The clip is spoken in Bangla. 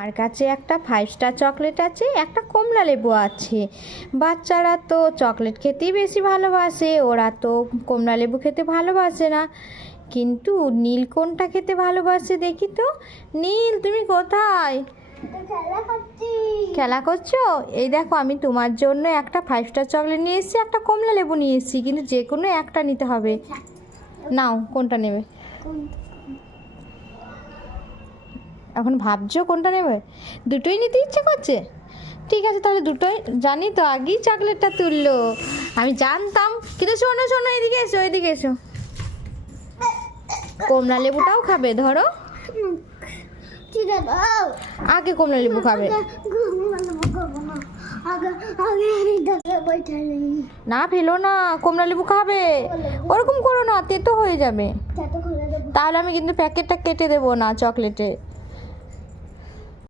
আমার কাছে একটা 5 স্টার চকলেট আছে, একটা কমলা লেবু আছে। বাচ্চারা তো চকলেট খেতেই বেশি ভালোবাসে, ওরা তো কমলা লেবু খেতে ভালোবাসে না। কিন্তু নীল কোনটা খেতে ভালোবাসে দেখি তো। নীল, তুমি কোথায়? খেলা করছো? এই দেখো, আমি তোমার জন্য একটা 5 স্টার চকলেট নিয়ে এসেছি, একটা কমলা লেবু নিয়ে এসেছি, কিন্তু যে কোনো একটা নিতে হবে। নাও, কোনটা নেবে? এখন ভাবছো কোনটা নেবে? দুটোই নিতে ইচ্ছে করছে? ঠিক আছে, তাহলে দুটোই। জানি তো, আগেই চকলেটটা তুললো, আমি জানতাম। কিন্তু শোনো শোনো, এদিকে এসো, এদিকে এসো। কমলা লেবুটাও খাবে? ধরো, আগে কমলা লেবু খাবে। না, ফেলো না, কমলা লেবু খাবে। ওরকম করো না, তেতো হয়ে যাবে। তাহলে আমি কিন্তু প্যাকেটটা কেটে দেবো না চকলেটে।